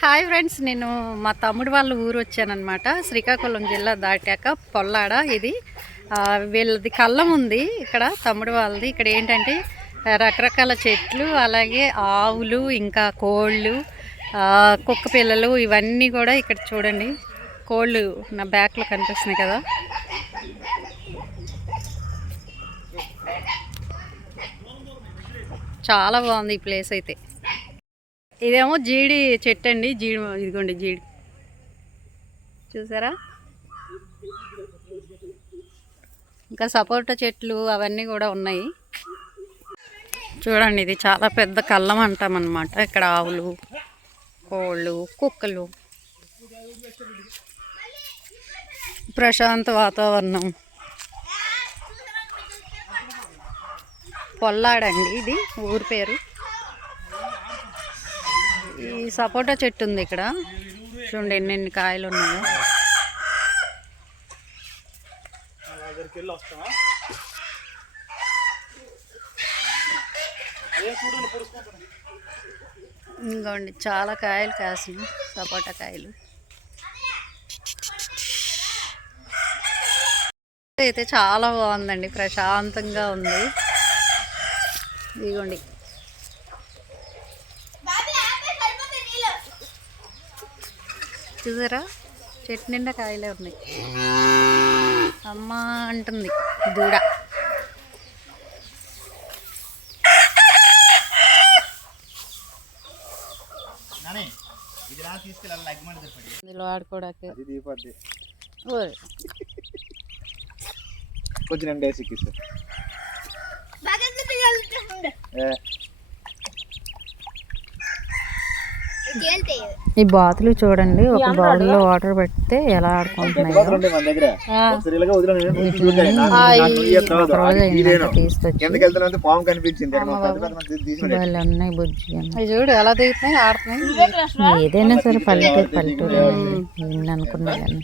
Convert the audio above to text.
Hi friends నేను మా తమ్ముడు వాళ్ళ ఊరు వచ్చానమాట శ్రీకాకుళం జిల్లా దాటాక పొల్లాడ ఇది. వీళ్ళది కళ్ళం ఉంది ఇక్కడ తమ్ముడు వాళ్ళది. ఇక్కడ ఏంటంటే రకరకాల చెట్లు అలాగే ఆవులు ఇంకా కోళ్ళు కుక్క పిల్లలు ఇవన్నీ కూడా ఇక్కడ చూడండి. కోళ్ళు నా బ్యాక్లో కనిపిస్తున్నాయి కదా. చాలా బాగుంది ఈ ప్లేస్ అయితే. ఇదేమో జీడి చెట్టు అండి జీడి ఇదిగోండి జీడి. చూసారా? ఇంకా సపోటా చెట్లు అవన్నీ కూడా ఉన్నాయి. చూడండి ఇది చాలా పెద్ద కళ్ళం అంటామన్నమాట. ఇక్కడ ఆవులు కోళ్ళు కుక్కలు. ప్రశాంత వాతావరణం. పొల్లాడండి ఇది ఊరి పేరు. ఈ సపోటా చెట్టు ఉంది ఇక్కడ. చూడండి ఎన్నెన్ని కాయలు ఉన్నాయో. ఇంకోండి చాలా కాయలు కాసినాయి సపోటా కాయలు. అయితే చాలా బాగుందండి ప్రశాంతంగా ఉంది. ఇదిగోండి. చూసారా? చెట్టు నిండా కాయలే ఉన్నాయి. అమ్మ అంటుంది దూడ. ఇందులో ఆడుకోవడానికి. అది దీపద్ది. ఓయ్. కొంచెం ఈ బాతులు చూడండి ఒక బౌల్లో వాటర్ పెడితే ఎలా ఆడుకుంటున్నాయో. బుజ్జి ఏదైనా సరే పల్లెటూరు పల్లెటూరు అనుకున్నా కానీ